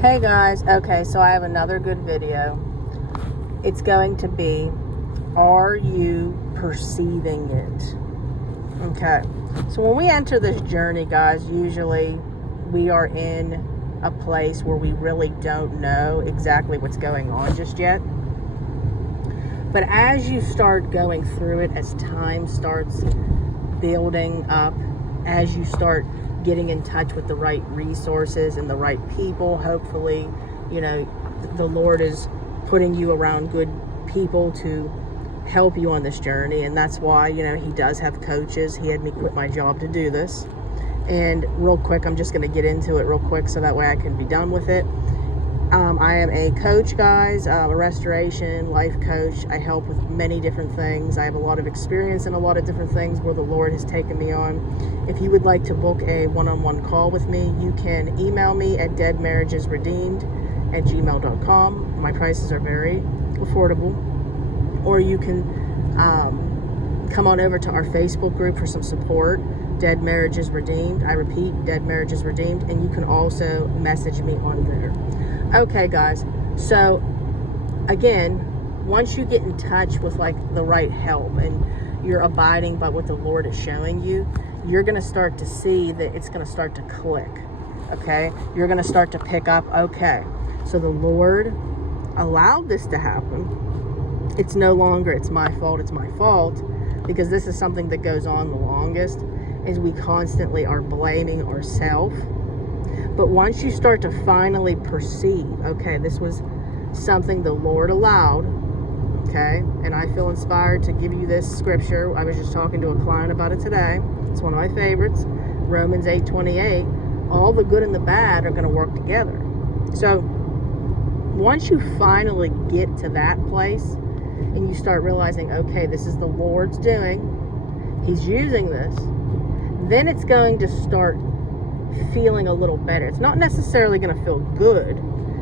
Hey guys, okay, so I have another good video. It's going to be, are you perceiving it? Okay, so when we enter this journey, guys, usually we are in a place where we really don't know exactly what's going on just yet. But as you start going through it, as time starts building up, as you start getting in touch with the right resources and the right people, hopefully, the Lord is putting you around good people to help you on this journey. And that's why, he does have coaches. He had me quit my job to do this. And real quick, I'm just going to get into it real quick so that way I can be done with it. I am a coach, guys, a restoration life coach. I help with many different things. I have a lot of experience in a lot of different things where the Lord has taken me on. If you would like to book a one-on-one call with me, you can email me at deadmarriagesredeemed@gmail.com. My prices are very affordable. Or you can come on over to our Facebook group for some support, Dead Marriages Redeemed. I repeat, Dead Marriages Redeemed. And you can also message me on there. Okay, guys, so again, once you get in touch with the right help and you're abiding by what the Lord is showing you, you're going to start to see that it's going to start to click. Okay, you're going to start to pick up, okay, so the Lord allowed this to happen. It's no longer it's my fault, because this is something that goes on the longest, is we constantly are blaming ourselves. But once you start to finally perceive, okay, this was something the Lord allowed, okay, and I feel inspired to give you this scripture. I was just talking to a client about it today. It's one of my favorites, Romans 8:28. All the good and the bad are going to work together. So once you finally get to that place and you start realizing, okay, this is the Lord's doing, He's using this, then it's going to start feeling a little better. It's not necessarily going to feel good,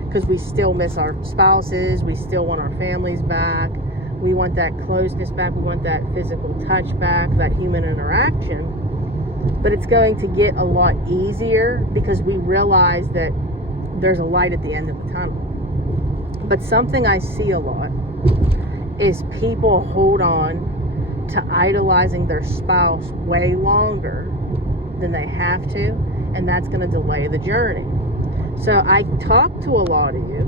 because we still miss our spouses, we still want our families back, we want that closeness back, we want that physical touch back, that human interaction. But it's going to get a lot easier because we realize that there's a light at the end of the tunnel. But something I see a lot is people hold on to idolizing their spouse way longer than they have to, and that's going to delay the journey. So I talk to a lot of you,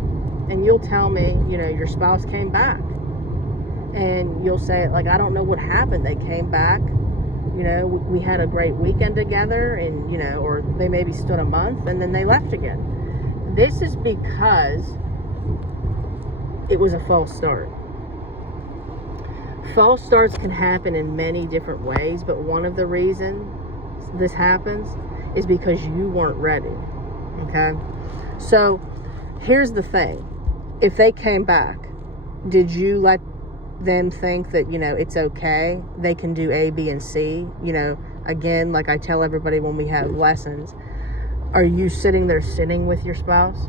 and you'll tell me, your spouse came back. And you'll say, I don't know what happened. They came back, we had a great weekend together, and, or they maybe stood a month, and then they left again. This is because it was a false start. False starts can happen in many different ways, but one of the reasons this happens is because you weren't ready. Okay, so here's the thing. If they came back, did you let them think that it's okay, they can do A, B, and C? Again, like I tell everybody when we have lessons, are you sitting there sitting with your spouse?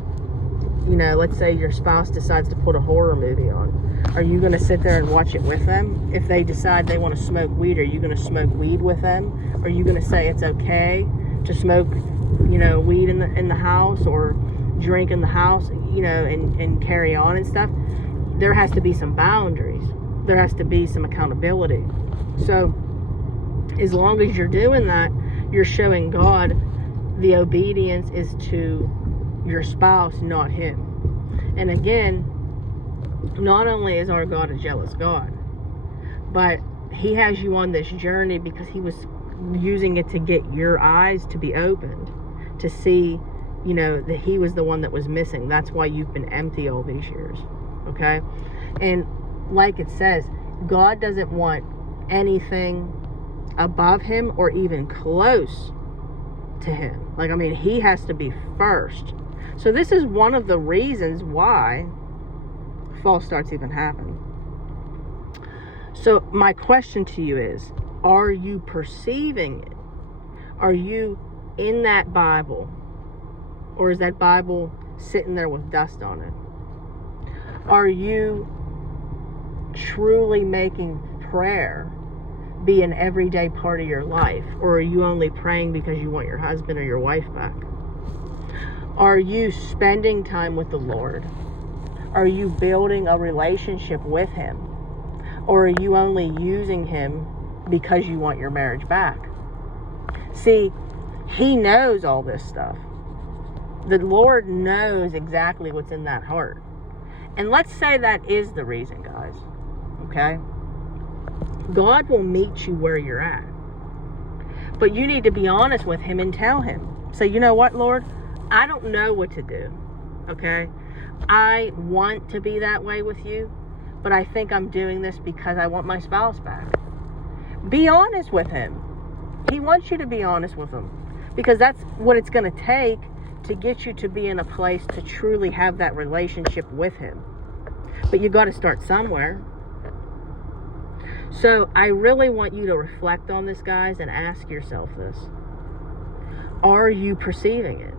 Let's say your spouse decides to put a horror movie on. Are you going to sit there and watch it with them? If they decide they want to smoke weed, are you going to smoke weed with them? Are you going to say it's okay to smoke, weed in the house, or drink in the house, and carry on and stuff? There has to be some boundaries. There has to be some accountability. So as long as you're doing that, you're showing God the obedience is to your spouse, not Him. And again, not only is our God a jealous God, but He has you on this journey because He was using it to get your eyes to be opened, to see, that He was the one that was missing. That's why you've been empty all these years. Okay? And like it says, God doesn't want anything above Him or even close to Him. He has to be first. So this is one of the reasons why false starts even happen. So my question to you is, are you perceiving it? Are you in that Bible? Or is that Bible sitting there with dust on it? Are you truly making prayer be an everyday part of your life? Or are you only praying because you want your husband or your wife back? Are you spending time with the Lord? Are you building a relationship with Him? Or are you only using Him because you want your marriage back? See, He knows all this stuff. The Lord knows exactly what's in that heart. And let's say that is the reason, guys. Okay? God will meet you where you're at. But you need to be honest with Him and tell Him. Say, you know what, Lord? I don't know what to do. Okay? I want to be that way with you, but I think I'm doing this because I want my spouse back. Be honest with Him. He wants you to be honest with Him, because that's what it's going to take to get you to be in a place to truly have that relationship with Him. But you got to start somewhere. So I really want you to reflect on this, guys, and ask yourself this. Are you perceiving it?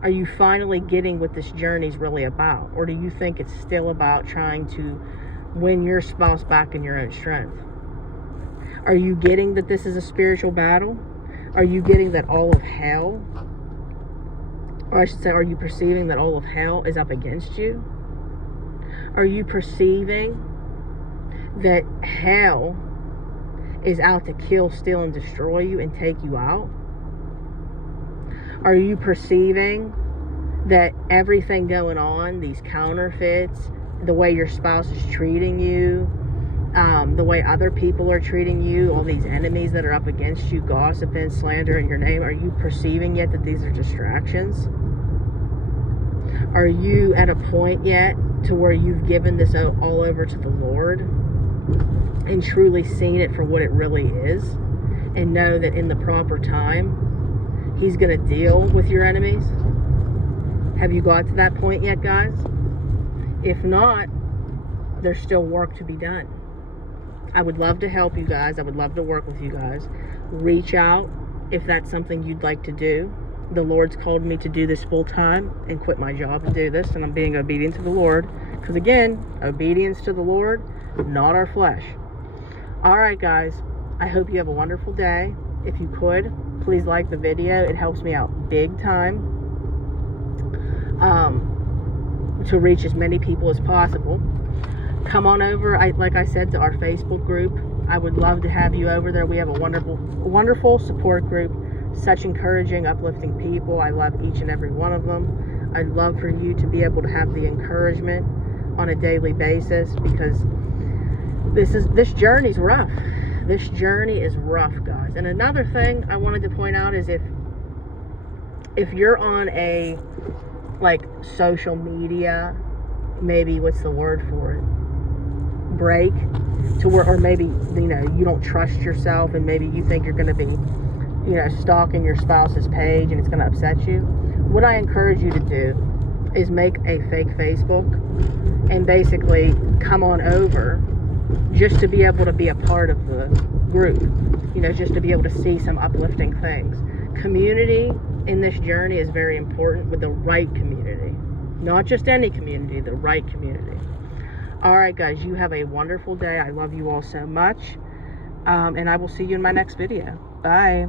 Are you finally getting what this journey is really about? Or do you think it's still about trying to win your spouse back in your own strength? Are you getting that this is a spiritual battle? Are you getting that all of hell, or I should say, are you perceiving that all of hell is up against you? Are you perceiving that hell is out to kill, steal, and destroy you and take you out? Are you perceiving that everything going on, these counterfeits, the way your spouse is treating you, the way other people are treating you, all these enemies that are up against you, gossiping, slandering your name, are you perceiving yet that these are distractions? Are you at a point yet to where you've given this all over to the Lord and truly seen it for what it really is, and know that in the proper time He's going to deal with your enemies? Have you got to that point yet, guys? If not, there's still work to be done. I would love to help you guys. I would love to work with you guys. Reach out if that's something you'd like to do. The Lord's called me to do this full time and quit my job and do this, and I'm being obedient to the Lord. Because again, obedience to the Lord, not our flesh. All right, guys. I hope you have a wonderful day. If you could, please like the video. It helps me out big time to reach as many people as possible. Come on over, like I said, to our Facebook group. I would love to have you over there. We have a wonderful support group. Such encouraging, uplifting people. I love each and every one of them. I'd love for you to be able to have the encouragement on a daily basis, because this journey's rough. This journey is rough, guys. And another thing I wanted to point out is if you're on a social media, maybe what's the word for it, break, to where, or maybe you don't trust yourself, and maybe you think you're going to be stalking your spouse's page and it's going to upset you. What I encourage you to do is make a fake Facebook and basically come on over just to be able to be a part of the group, just to be able to see some uplifting things. Community in this journey is very important, with the right community. Not just any community, the right community. Alright, guys, you have a wonderful day. I love you all so much. And I will see you in my next video. Bye.